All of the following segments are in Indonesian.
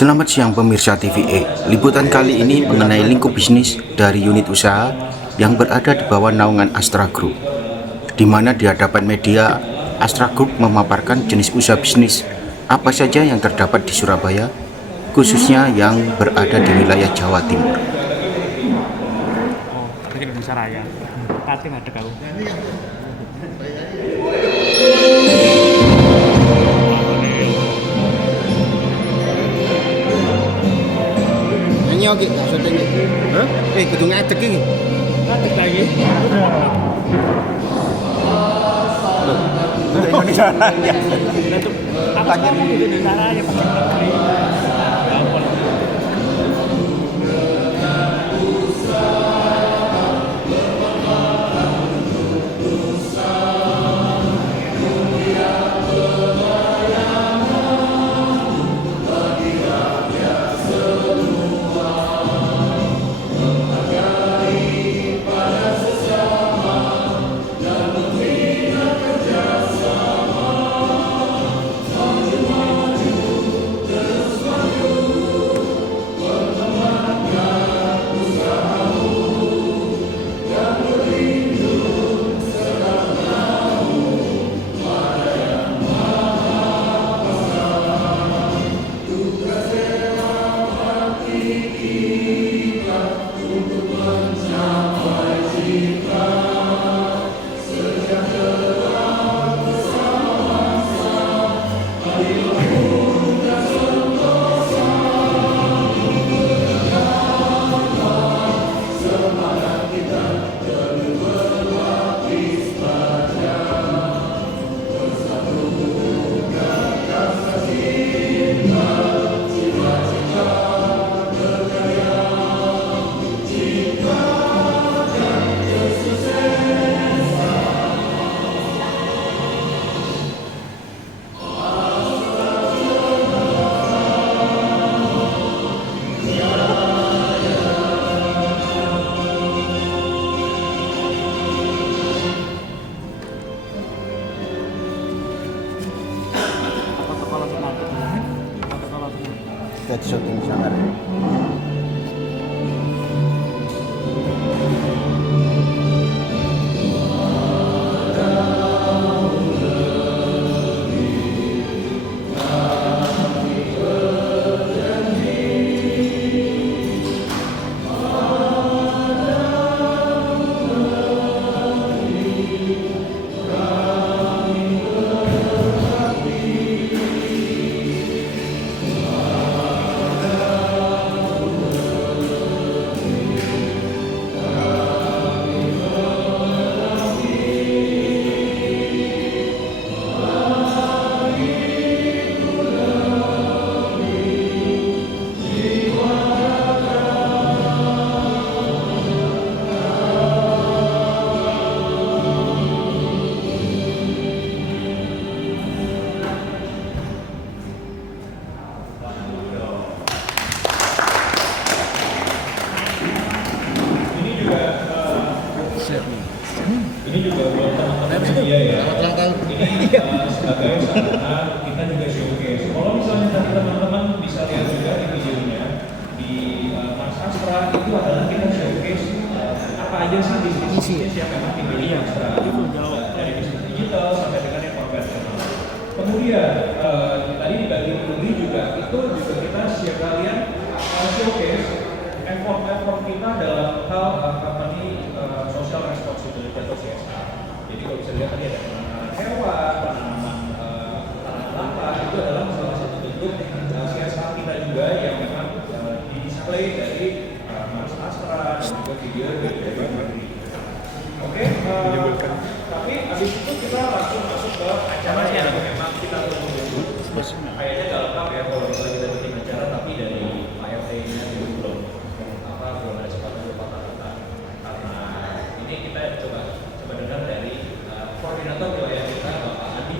Selamat siang pemirsa TVE. Liputan kali ini mengenai lingkup bisnis dari unit usaha yang berada di bawah naungan Astra Group, di mana di hadapan media Astra Group memaparkan jenis usaha bisnis apa saja yang terdapat di Surabaya, khususnya yang berada di wilayah Jawa Timur. Oh, bikin Indonesia Raya. Pati ngadeg aku. Nyanyi oke, gak syuting iki. Hah? Kudu ngadeg iki. Ngadeg lagi. Indonesia Raya. Untuk apa ngomong di Indonesia Raya pakai negeri. Gampang. Protokol semangat. Protokol semangat. Kita syuting sangar. Ini juga buat teman-teman media ya. Ini sebagai sarana kita juga showcase. Kalau misalnya tadi teman-teman bisa lihat juga di videonya di Mas Astra itu adalah kita showcase apa aja sih bisnis yang memang dimiliki Astra. Dari bisnis digital sampai dengan yang konvensional. Kemudian tadi di bagian ini juga kita share kalian showcase effort kita dalam hal company social responsibility atau CSR. Jadi kalau bisa lihat tadi ada penanaman hewan, penanaman tanaman sampah, itu adalah salah satu bentuk CSR kita juga yang memang di-display dari Mas Astra dan juga video dari Bandri. Oke, tapi habis itu kita langsung masuk ke acara yang memang kita tunggu. Kayaknya nggak lengkap ya kalau misalnya kita bikin acara tapi dari PRT-nya belum ada sepatu patah-patah. Karena ini kita coba dengar dari koordinator wilayah kita Bapak Adi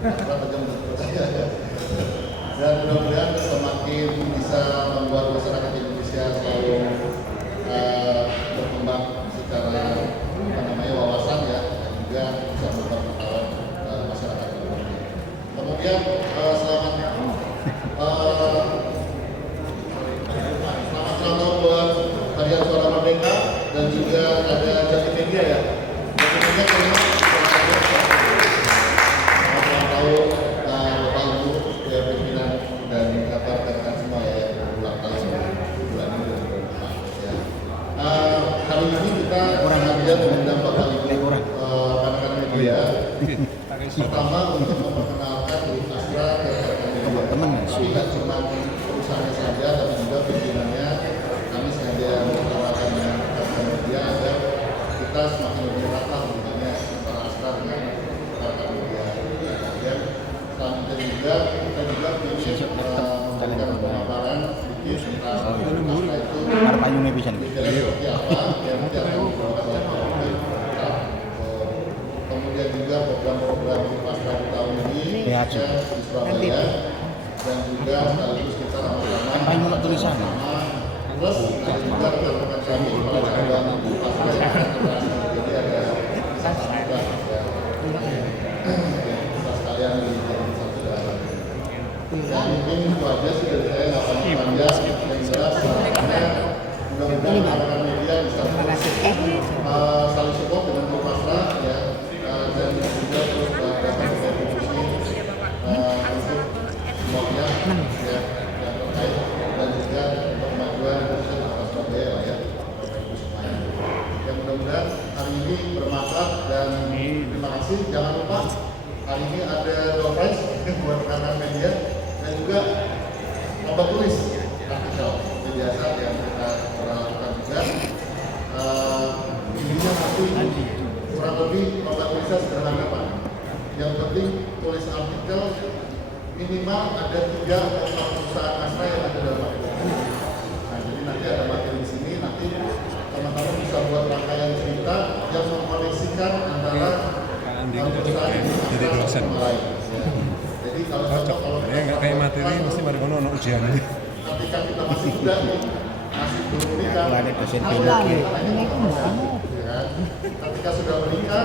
Dan mudah-mudahan semakin bisa membuat masyarakat Indonesia selalu berkembang secara wawasan ya, dan juga bisa memperketahuan masyarakat Indonesia. Kemudian selamat selamat buat Harian Suara Merdeka, dan juga ada Jati Media ya. Jati Media terima selamat tahun Bapak Ibu ya, pimpinan dan rekan-rekan semua ya yang berulang tahun bulan ini ya. Hari ini kita sengaja mengundang Bapak Ibu rekan-rekan media. Pertama untuk memperkenalkan Unit Astra ke rekan-rekan media. Tidak cuma perusahaannya saja, tapi juga pimpinannya. Kami sengaja memperkenalkan dengan rekan-rekan media agar kita semakin lebih rata hubungannya antara Astra dengan rekan media. Dan selanjutnya juga kita juga memberikan pemaparan sedikit tentang Astra itu seperti apa yang nanti akan dibawakan oleh Pak Menteri. Kemudian juga program-program Astra di tahun ini di Surabaya, dan juga sekaligus kita sama-sama tulisan plus ada juga rekan-rekan kami para cabang Astra yang akan berhasil. Jadi ada satu juga ya kita sekalian dijadikan satu daerah. Ya mungkin itu aja sih dari saya, nggak panjang yang jelas. Mudah-mudahan rekan media bisa saling support dengan Grup Astra ya, dan juga terus dapat kontribusi untuk semuanya ya yang terkait, dan juga untuk kemajuan khususnya Kota Surabaya ya. Mudah-mudahan hari ini bermanfaat, dan terima kasih. Jangan lupa hari ini ada door prize buat rekan media, dan juga obat tulis praktikal biasa yang kita lakukan juga. Intinya nanti kurang lebih obat tulisnya sederhana Pak. Yang penting tulis artikel minimal ada 3 atau 4 perusahaan Astra yang ada dalam artikel. Nah, jadi nanti ada materi di sini, nanti teman-teman bisa buat rangkaian cerita yang mengkoneksikan antara perusahaan Astra sama lain. Jadi kalau contoh kalau nggak kayak materi mesti mari kono ujian. Ketika kita masih muda nih, masih belum menikah, ada dosen biologi, ketika sudah menikah,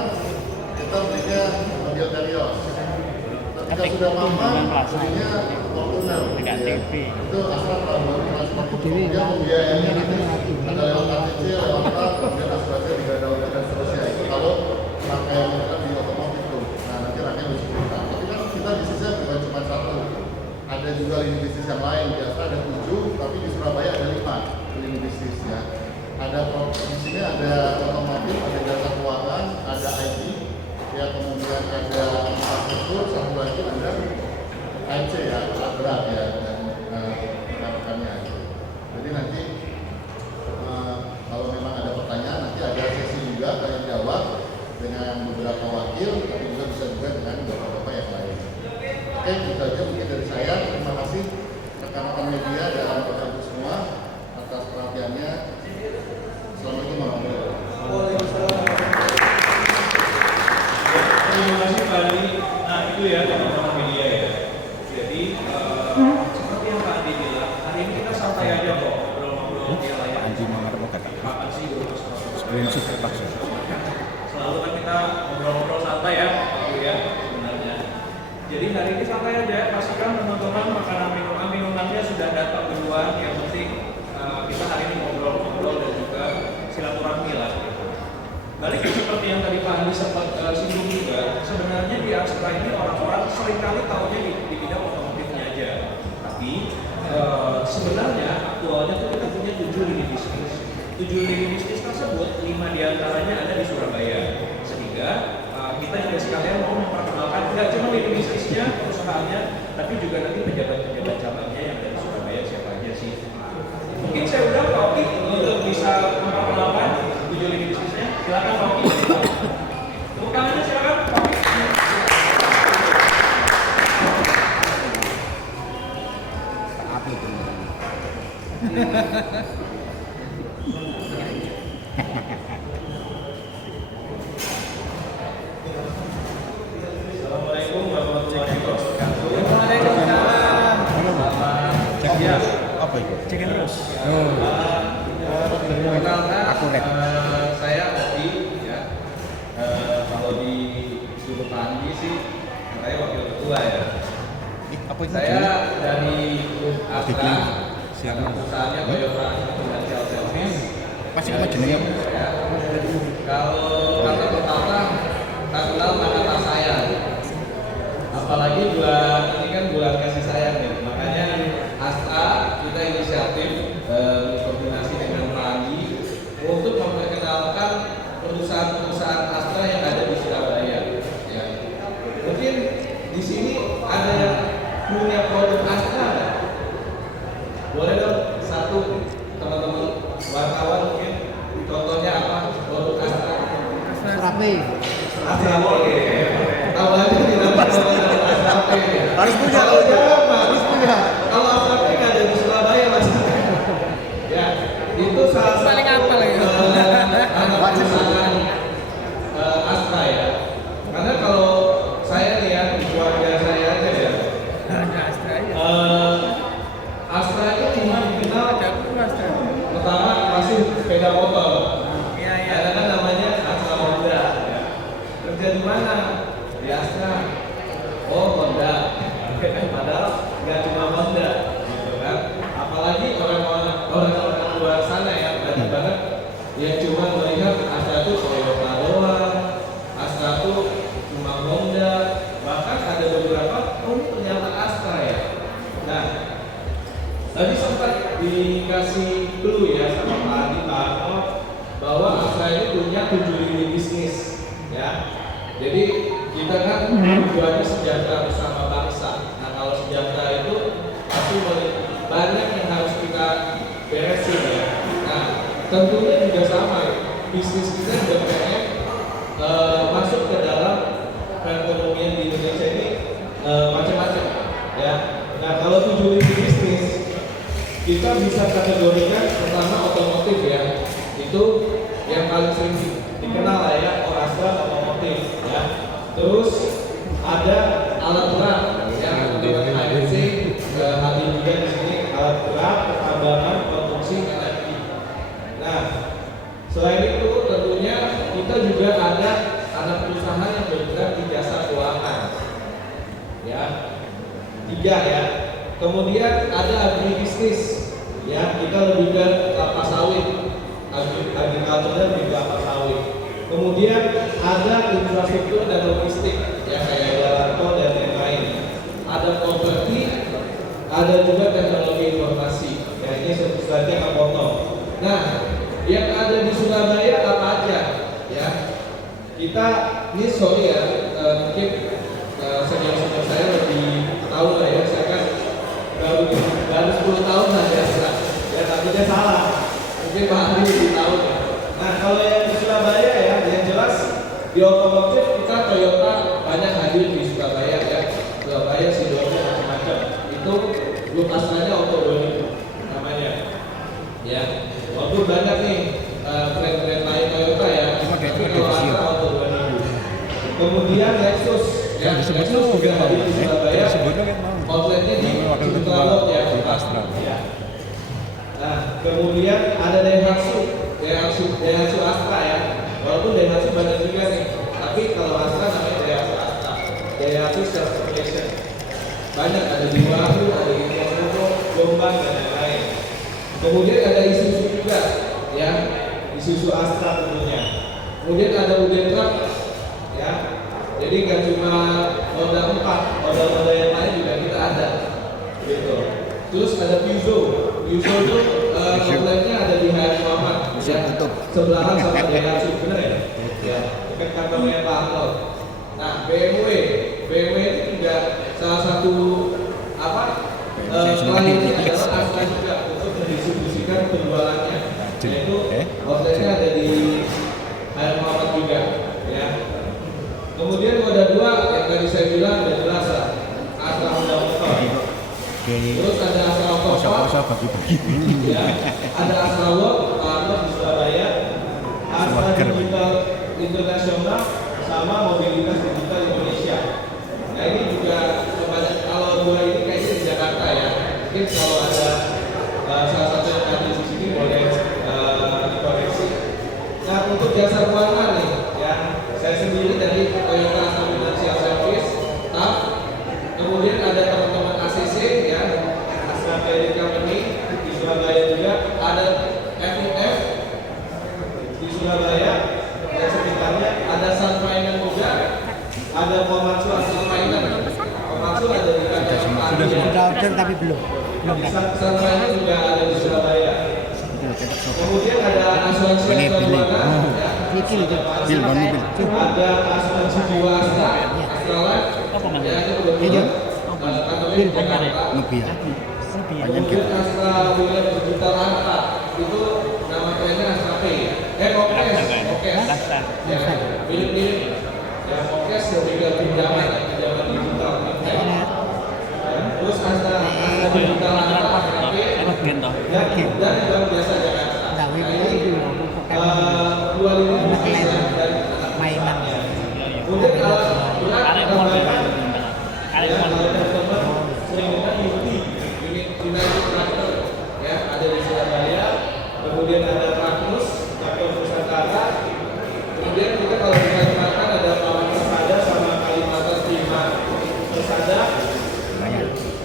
kita belinya mobil Terios. Ketika sudah mapan, belinya Fortuner. Itu Astra Prabowo transport itu dia membiayainya nanti ada lewat KTC, lewat apa, kemudian asuransi digadang dan seterusnya. Itu kalau rangkaian kita di otomotif tuh. Nah nanti rangkaian bisa kita. Tapi kan kita bisnisnya bukan cuma satu. Ada juga lini bisnis yang lain. Biasa ada 7, tapi di Surabaya ada 5 lini bisnis ya. Ada di sini ada otomotif, ada jasa keuangan, ada IT, ya kemudian ada infrastruktur, satu lagi ada IC ya, alat berat ya, dan rekan-rekannya. Jadi nanti kalau memang ada pertanyaan, nanti ada sesi juga tanya jawab dengan beberapa wakil, tapi juga bisa juga dengan bapak-bapak yang lain. Oke, itu aja mungkin dari saya. Terima kasih rekan-rekan media dan bapak-ibu semua atas perhatiannya. Assalamualaikum warahmatullahi wabarakatuh. Terima kasih Pak Andi. Nah itu ya teman-teman media ya. Jadi seperti yang Pak Andi bilang, hari ini kita santai aja kok ngobrol-ngobrol di layar. Apa sih selalu kan kita ngobrol-ngobrol santai ya, ya sebenarnya. Jadi hari ini santai aja, pastikan teman-teman makanan minumannya sudah datang duluan. Yang penting kita hari ini ngobrol-ngobrol dan juga silaturahmi lah. Balik seperti yang tadi Pak Andi sempat singgung juga, sebenarnya di Astra ini orang-orang seringkali tahunya di bidang otomotifnya aja. Tapi sebenarnya aktualnya tuh kita punya 7 lini bisnis. 7 lini bisnis tersebut 5 diantaranya ada di Surabaya. Sehingga kita juga sekalian mau memperkenalkan tidak cuma lini bisnisnya, perusahaannya, tapi juga nanti pejabat-pejabat cabangnya yang ada di Surabaya siapa aja sih. Mungkin saya udah Pak Oki untuk bisa memperkenalkan 7 lini bisnisnya. Silakan Pak Oki. Tepuk tangannya silakan Pak Oki. Assalamualaikum warahmatullahi Akurat. Saya Oki ya. Kalau di sudut Andi sih katanya wakil ketua ya. Apa itu? Saya dari grup Astra, Siapa? perusahaannya Toyota Financial Service. Pasti apa jenenge? Ya. Kalau kata pertama, tak kenal maka tak sayang. Apalagi bulan ini kan bulan kasih sayang nih. Makanya Astra kita inisiatif berkoordinasi dengan Randi untuk memperkenalkan perusahaan-perusahaan Astra yang ada di Surabaya. Ya. Mungkin di sini ada yang punya produk Astra nggak? Boleh dong satu teman-teman wartawan mungkin contohnya apa produk Astra? Serapi. Astra boleh. Tahu aja tidak Astra ya. Harus punya Kalau kalau jangan, harus punya. kalau Astra nggak ada di Surabaya mas. Ya, itu salah satu Paling apal ya. anak perusahaan Astra ya. Karena kalau saya nih ya di keluarga saya aja ya. Astra itu cuma dikenal pertama masih sepeda motor. Ada kan namanya Astra Honda. Ya. Kerja di mana? Di Astra. Oh Honda. Padahal nggak cuma Honda, gitu kan? Apalagi orang-orang luar sana ya banyak banget yang cuma melihat Astra itu Toyota doang, Astra itu cuma Honda, bahkan ada beberapa ini ternyata Astra ya. Nah, tadi sempat dikasih clue ya sama Pak Adi Pak Arno bahwa Astra ini punya 7 lini bisnis ya. Jadi kita kan tujuannya sejahtera bersama bangsa. Nah kalau sejahtera itu pasti banyak yang harus kita beresin ya. Nah tentunya juga sama ya. Bisnis kita juga pengen masuk ke dalam perekonomian di Indonesia ini macam-macam ya. Nah kalau 7 lini bisnis kita bisa kategorikan pertama otomotif ya, itu yang paling sering dikenal lah ya, Astra otomotif ya. Terus ada alat berat ya, untuk HDC hadir juga di sini alat berat pertambangan produksi energi. Nah selain itu tentunya kita juga ada anak perusahaan yang bergerak di jasa keuangan ya, 3 ya. Kemudian ada agribisnis ya, kita lebih ke kelapa sawit, agriculture lebih ke kelapa sawit. Kemudian ada infrastruktur dan logistik ya kayak jalan tol dan lain-lain. Ada properti, ada juga teknologi informasi. Ya ini sebut saja Kapoto. Nah, yang ada di Surabaya apa aja ya? Kita ini sorry ya, mungkin senior-senior saya lebih tahu lah ya. Saya kan baru 10 tahun saja ya, takutnya salah. Mungkin Pak Andi lebih tahu ya. Nah kalau yang di Surabaya ya, yang jelas di otomotif kita Toyota banyak hadir di Surabaya ya. Surabaya, Sidoarjo macam-macam. Itu grup Astranya Auto 2000 namanya. Ya, walaupun banyak nih brand-brand lain Toyota ya. Tapi kalau Astra Auto 2000. Kemudian Lexus ya, Lexus juga hadir di Surabaya. Outletnya di Citraland ya, Astra. Ya. Nah, kemudian ada Daihatsu Astra ya. Walaupun Daihatsu banyak juga nih, tapi kalau Astra namanya Daihatsu Astra. Daihatsu Certification. Banyak, ada di Baru, ada di Yamaha, Jombang dan lain-lain. Kemudian ada Isuzu juga ya, Isuzu Astra tentunya. Kemudian ada UD Truck ya. Jadi nggak cuma roda 4, roda-roda yang lain juga kita ada. Gitu. Terus ada Peugeot itu outletnya ada di Hayat Muhammad ya, sebelahan sama Daihatsu, bener ya? Ya, dekat kantornya Pak Arno. Nah, BMW itu juga salah satu kliennya adalah Astra juga untuk mendistribusikan penjualannya, yaitu outletnya ada di Hayat Muhammad juga ya. Kemudian roda 2 yang tadi saya bilang udah jelas lah, Astra Honda Motor. Terus ada Astra Otopark, ya, ada Astra World, di Surabaya, Astra Digital Internasional, sama Mobilitas Digital Indonesia. Nah ini juga kalau 2 ini kayaknya di Jakarta ya. Mungkin kalau ada salah satu yang jasa keuangan nih, ya. Saya sendiri dari Toyota Astra Financial Service, staff. Kemudian ada teman-teman ACC, ya, Astra Credit Company di Surabaya juga. Ada FUF di Surabaya dan sekitarnya. Ada Sun Finance juga. Ada Komatsu Astra Finance. Komatsu ada di kantor Sudah order tapi belum dapat. Sun Finance juga ada di Surabaya. Kemudian ada asuransi keuangan, ya. Bil, ban mobil. Ada asuransi jiwa Astra, Astralife, ya, itu kebetulan kantornya di Jakarta. Nubia. Kemudian Astra Wilayah Digital Arta, itu nama trennya Astra Pay. Kokes, ya, mirip-mirip. Ya, Kokes juga pinjaman digital. Terus Astra Digital Arta, Astra Pay, dan bank biasa Jakarta. Dua lini bisnis ya, dari Mainan. kemudian kalau berat tambahan ya, kalau teman-teman sering dengar unit United Tractor, ya, ada di Surabaya. Kemudian ada Magnus Tractor Nusantara. Kemudian kita kalau di Kalimantan ada Pawan Persada sama Kalimantan Bima Persada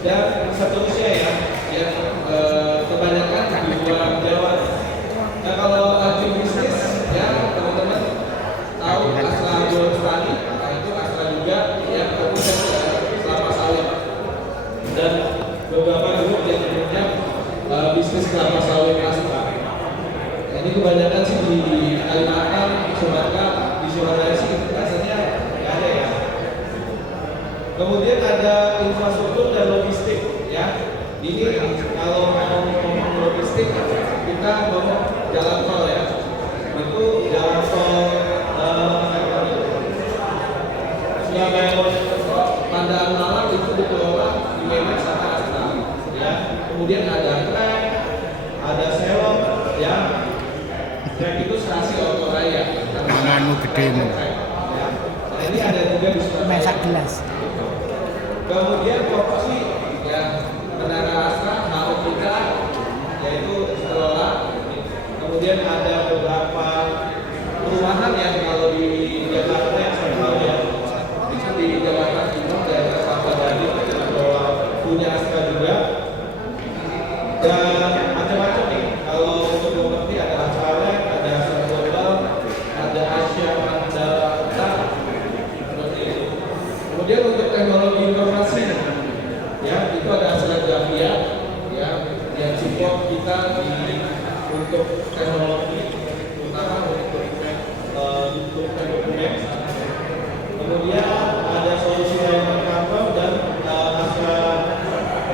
dan seterusnya, ya, yang kebanyakan di luar Jawa. Nah, kalau agribisnis, ya, teman-teman tahu Astra Agrolestari, nah itu Astra juga yang fokus ke kelapa sawit dan beberapa grup yang punya bisnis kelapa sawit Astra. Nah, ini kebanyakan sih di Kalimantan, Sumatera, di Surabaya sih rasanya nggak ada, ya. Kemudian ada infrastruktur dan logistik, ya. Ini kalau mau ngomong logistik, kita ngomong jalan tol, ya. Itu jalan tol Surabaya Mojokerto, Pandaan Malang itu dikelola di manage sama Astra, ya. Kemudian ada trek, ada selong, ya. Trek itu stasi auto raya. Tanganmu gede mu. Ya. Nah, ini ada juga di Surabaya. Masak gelas. Kemudian proporsi, ya, Menara Astra, mau kita, yaitu dikelola. Kemudian ada beberapa perumahan yang kalau di Jakarta yang saya tahu, ya, itu di Jakarta Timur daerah Kelapa Gading itu dikelola punya Astra juga. Dan macam-macam nih. Kalau untuk mengerti ada Astra, ada Astra Global, ada Asia Mandala, seperti itu. Kemudian untuk teknologi informasi, ya, itu ada Astra Gravia, ya, yang support kita untuk teknologi, terutama untuk dokumen. Kemudian ada solusi layanan kantor dan Astra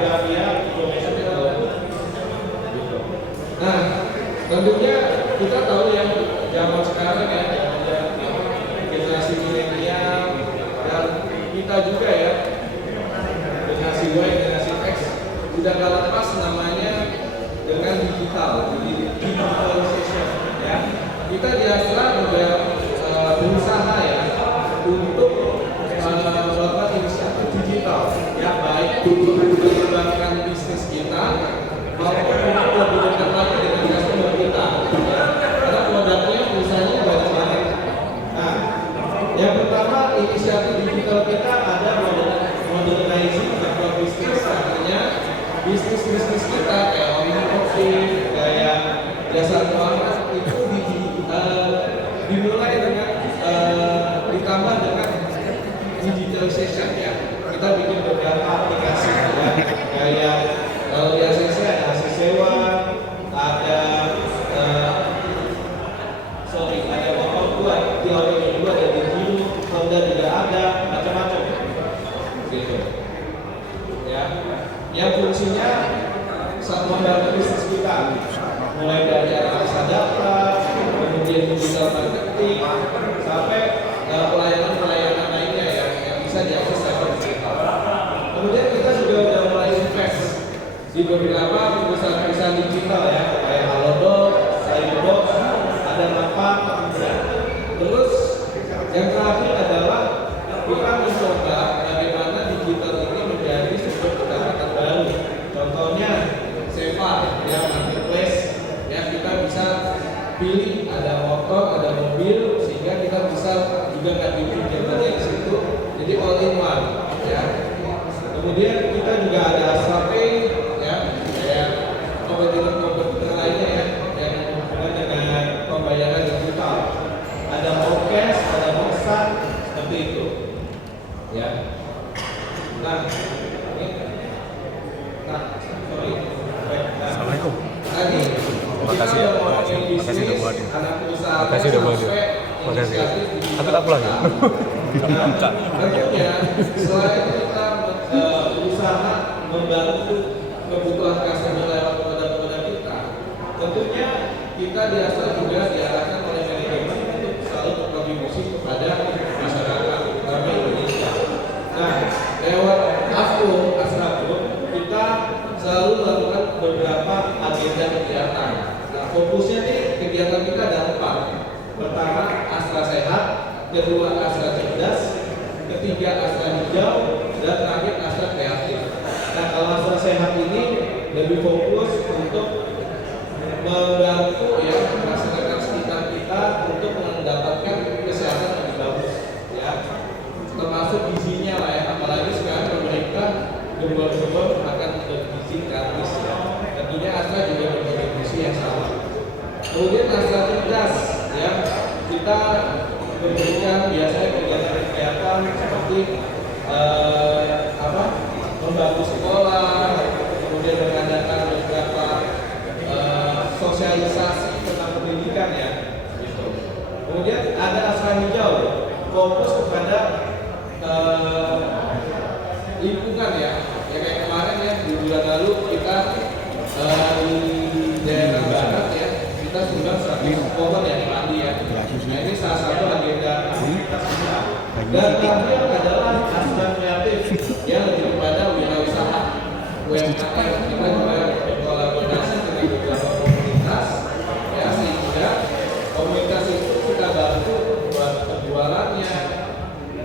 Gravia Information Technology. Nah, tentunya kita tahu yang zaman sekarang, ya, generasi milenial dan kita juga, ya, generasi Y, generasi X, sudah gak lepas namanya dengan digital, jadi digitalization, ya. Kita di Astra juga berusaha, ya, untuk melakukan inisiatif digital, ya, baik untuk mengembangkan bisnis kita maupun untuk lebih dekat lagi dengan customer kita, ya. Karena produknya misalnya banyak banget. Nah, yang pertama inisiatif digital kita ada modernizing sektor bisnis, artinya bisnis kita kayak online coffee, kayak jasa keuangan itu dimulai dengan ditambah dengan digitalization, ya. Kita bikin beberapa aplikasi, ya, kayak kalau di ACC ada AC Sewa, ada ada motor tua di Auto juga ada di Hero, Honda juga ada, macam-macam, gitu, ya. Yang fungsinya saat membantu bisnis kita, mulai dari analisa data, kemudian digital marketing, sampai pelayanan-pelayanan lainnya, ya, yang bisa diakses secara digital. Kemudian kita juga sudah mulai invest di beberapa perusahaan-perusahaan digital, ya, kayak Halodoc, Sayurbox, ada Mapa, ya. Terus yang terakhir adalah kita mencoba bagaimana digital ini menjadi sumber pendapatan baru. Contohnya Seva, ya, marketplace, ya, kita bisa pilih ada motor, ada mobil, juga nggak pinjamannya di situ, jadi all in one ya. Kemudian kita juga ada Astra Pay ya, kayak kompetitor lainnya ya, yang berhubungan dengan pembayaran digital. Ada Mokes, ada Moksan, seperti itu ya. Nah, sorry. Assalamualaikum. Tadi Makasih ya, makasih udah buat. Makasih udah buat. Makasih. Aku tak pulang ya. Tentunya selain kita berusaha membantu kebutuhan customer lewat produk-produk kita, tentunya kita di Astra juga diarahkan oleh manajemen untuk selalu berkontribusi kepada masyarakat terutama Indonesia. Nah, lewat Astra Group kita selalu melakukan beberapa agenda kegiatan. Nah, fokusnya nih kegiatan kita ada 4. Pertama, Astra Sehat, kedua Astra Cerdas, ketiga Astra Hijau, dan terakhir Astra Kreatif. Nah, kalau Astra Sehat ini lebih fokus untuk membantu ya masyarakat sekitar kita untuk mendapatkan kesehatan yang lebih bagus ya, termasuk gizinya lah ya, apalagi sekarang pemerintah gembor-gembor akan bergizi gratis ya. Tentunya Astra juga berkontribusi yang sama. Kemudian Astra Cerdas ya, kita memberikan biasanya kegiatan-kegiatan seperti membantu sekolah, kemudian mengadakan beberapa sosialisasi tentang pendidikan ya, gitu. Kemudian ada Astra Hijau, fokus kepada lingkungan ya, kayak kemarin ya di bulan lalu kita di daerah barat ya, kita sudah 100 pohon ya di Bali ya. Nah, ini salah satu agenda aktivitas kita. Dan terakhir adalah Astra Kreatif yang lebih kepada wirausaha UMKM. Kita juga berkolaborasi dengan beberapa komunitas ya, sehingga komunitas itu kita bantu buat penjualannya,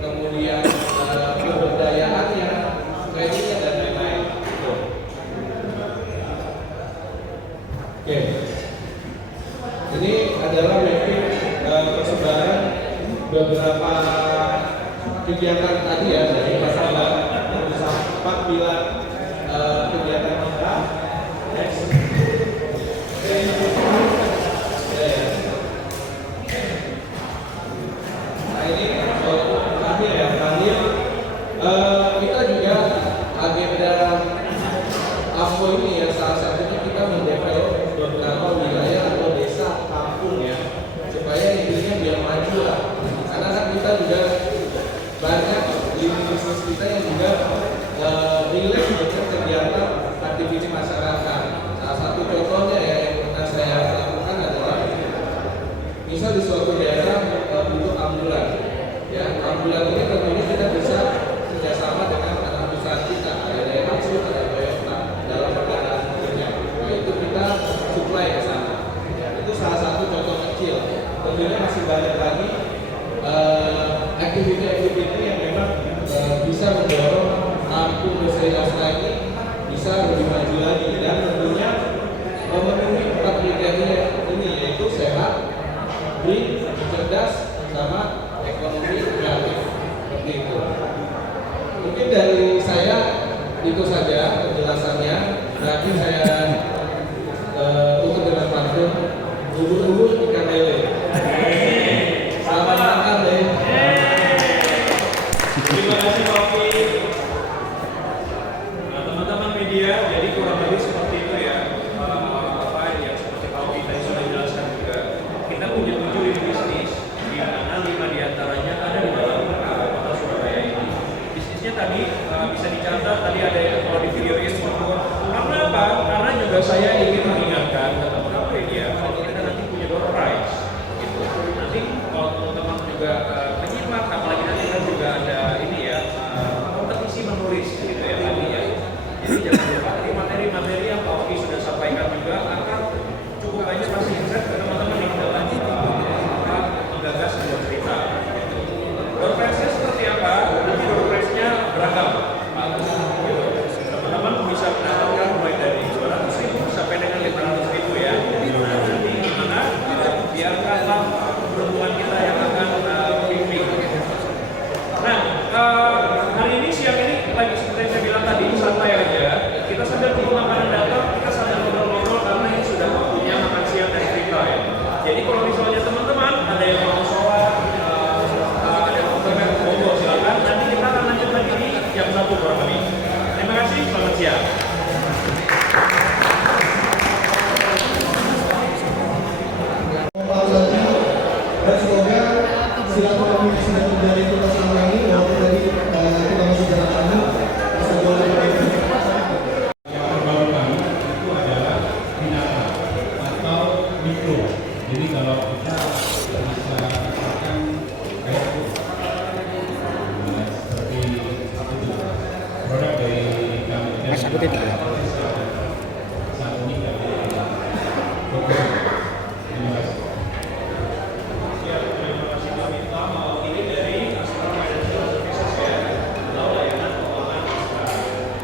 kemudian pemberdayaannya, trainingnya dan lain-lain. Oke. Ini adalah mapping persebaran beberapa kegiatan tadi ya, dari masalah 4 pilar kegiatan kita. Next. Nah, ini terakhir ya, kita juga agenda AFO ini ya, salah satunya kita mendevelop beberapa wilayah atau desa kampung ya, supaya intinya biar maju lah. Karena kan kita juga banyak di bisnis kita yang juga relate dengan kegiatan aktivitas masyarakat. Salah satu contohnya ya yang pernah saya lakukan adalah misal di suatu daerah untuk ambulan ya, ambulan ini tentunya kita bisa kerjasama dengan anak perusahaan kita, ada Daihatsu, ada Toyota dalam perjalanan kerja. Nah, itu kita supply ke sana ya, itu salah satu contoh kecil. Tentunya masih banyak lagi aktiviti-aktiviti yang memang bisa mendorong kampung Lestari Astra ini bisa lebih maju lagi, dan tentunya memenuhi 4 kriteria ini, yaitu sehat, green, cerdas, sama ekonomi kreatif, seperti itu. Mungkin dari saya itu saja penjelasannya. Nanti saya tutup dengan pantun ubur-ubur ikan lele. Selamat makan deh. Terima kasih Pak Oki. Nah, teman-teman media, jadi kurang lebih seperti itu ya. Seperti Pak Oki tadi sudah jelaskan juga. Kita punya 7 unit bisnis, di mana 5 diantaranya ada di dalam kota Surabaya ini. Bisnisnya tadi bisa dicatat, tadi ada yang kalau di video ini karena apa? Karena juga saya ingin mengingatkan ke teman-teman media kalau kita nanti punya door prize gitu. Nanti kalau teman-teman juga menyimak, apalagi nanti kan juga ada ini ya, kompetisi menulis gitu ya tadi ya. Jadi jangan lupa materi-materi yang Pak Oki sudah sampaikan juga akan cukup banyak masih insight ke teman-teman yang dalam menggagas sebuah cerita. Door prize-nya seperti apa? Nanti door prize-nya beragam. Teman-teman bisa mendapatkan mulai dari 200.000 sampai dengan 500.000 ya. Oke, tidak.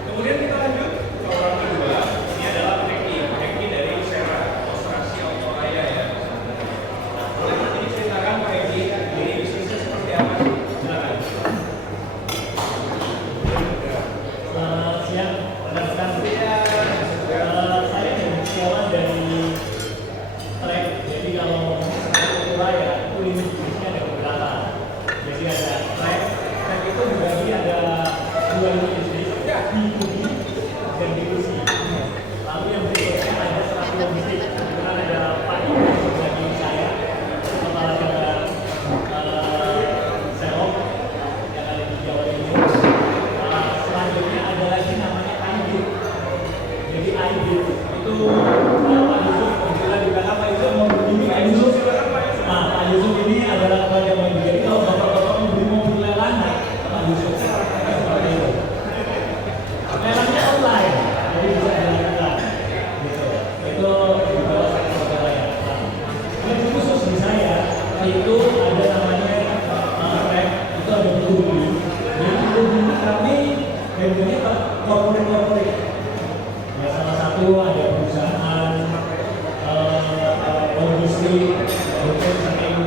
Kemudian kita lanjut ke orang kedua. Ini adalah Hengki dari Sera Australia Australia ya. Boleh nanti diceritakan Pak Hengki, ini bisnisnya seperti apa? Silakan. Selamat siang, rekan-rekan. Saya inisiawan dari Trek. Jadi kalau kultura ya, itu ini bisnisnya ada beberapa. Jadi ada Trek. Trek itu dibagi ada dua unit bisnis, B2B dan B2C. Lalu yang berikutnya ada satu logistik. Kebetulan ada Pak Ibu bagi saya, kepala cabang Serok yang ada di Jawa Timur. Selanjutnya ada lagi namanya IBIT. Jadi IBIT itu Pak Yusuf, kebetulan di belakang Pak Yusuf mau beli Pak Yusuf. Nah, Pak Yusuf ini adalah kepala cabang. Jadi kalau bapak-bapak mau beli mobil lelang, Pak Yusuf. Seperti itu. Lelangnya online, jadi bisa dilakukan. Gitu. Itu di bawah sektor raya. Yang khusus di saya itu ada namanya Trek, itu ada B2B. Jadi B2B kami berbeda corporate. Ya, salah satu ada perusahaan logistik, mungkin saking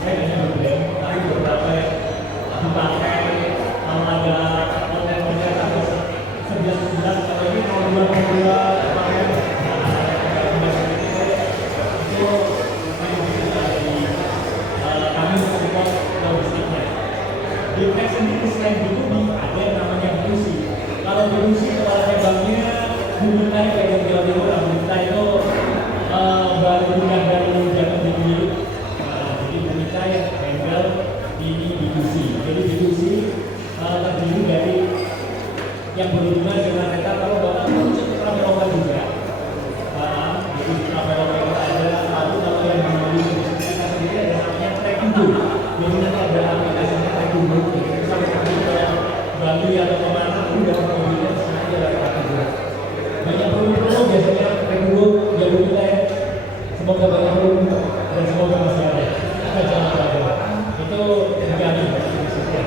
kayaknya berbrand, tapi beberapa yang dipakai kalau ada konten-konten atau 11 kalau ini mau dua pakaian itu kami support logistiknya. Di Trek sendiri selain B2B ada yang namanya B2C. Kalau B2C kepala cabangnya hubungan kayak Jawa Timur, kita itu baru pindah dari Jakarta Tinggi. Jadi kita yang handle ini B2C. Jadi B2C terdiri dari yang berhubungan dengan mereka. Kalau bapak merujuk ke traveloka juga, jadi di traveloka itu ada. Lalu kalau yang di bisnisnya sendiri ada namanya Trekindo. Jadi nanti ada aplikasinya Trekindo. Jadi kita pergi ke Bali atau kemana, udah mobilnya sengaja dari Trekindo. Banyak promo biasanya Trekindo jalur kita ya. Semoga banyak promo dan semoga masih ada. Kita jangan berada. Itu tiga bisnisnya.